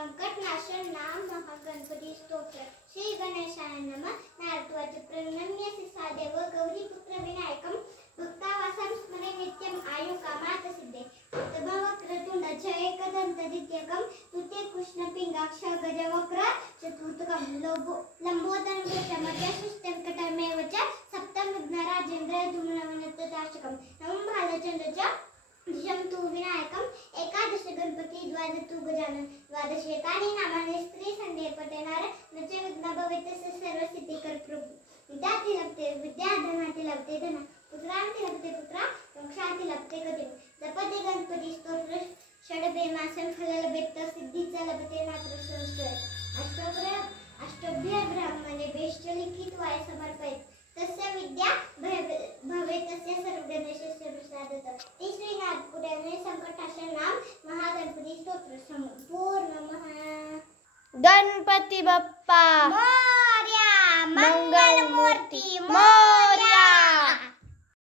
संकटनाशन नाम महागणपती स्तोत्र श्री गणेशाय नमः। नारदवाक्य प्रणम्य सिसादेव गौरीपुत्र विनायकं भक्तावासं स्मरे नित्यं आयु कामात् सिद्धे। उत्तमवक्रतुंड एकदंत द्वितीयकं तृतीय कृष्ण पिंगाक्ष गजवक्र चतुर्थकं लंबोदरं वृषमध्यशिष्टं कटमेव च सप्तम विघ्नराजेन्द्र धूम्रवनतदाशकं नवम भालचंद्र च दिशं तु विनायकं एकादश गणपती द्वादश गजानन द्वादश एतानि नामानि स्त्री संडे पठनार नच विघ्न भवेतस्य सर्व सिद्धिकर प्रभु। विद्यार्थी लभते विद्या धनार्थी लभते धन पुत्रार्थी लभते पुत्रा मोक्षार्थी लभते गती। जपते गणपती स्तोत्र षडभेमासं फललभेत सिद्धीचा लभते मात्र संस्कार। अष्टभ्य ब्राह्मणे बेष्टलिखित वाय समर्पयेत तस्य विद्या भवे तस्य सर्व गणेशस्य प्रसादत। श्री नागपुराने संकटनाशन नाम महागणपती स्तोत्र संपूर्ण गणपती बाप्पा मोरया मंगल मूर्ती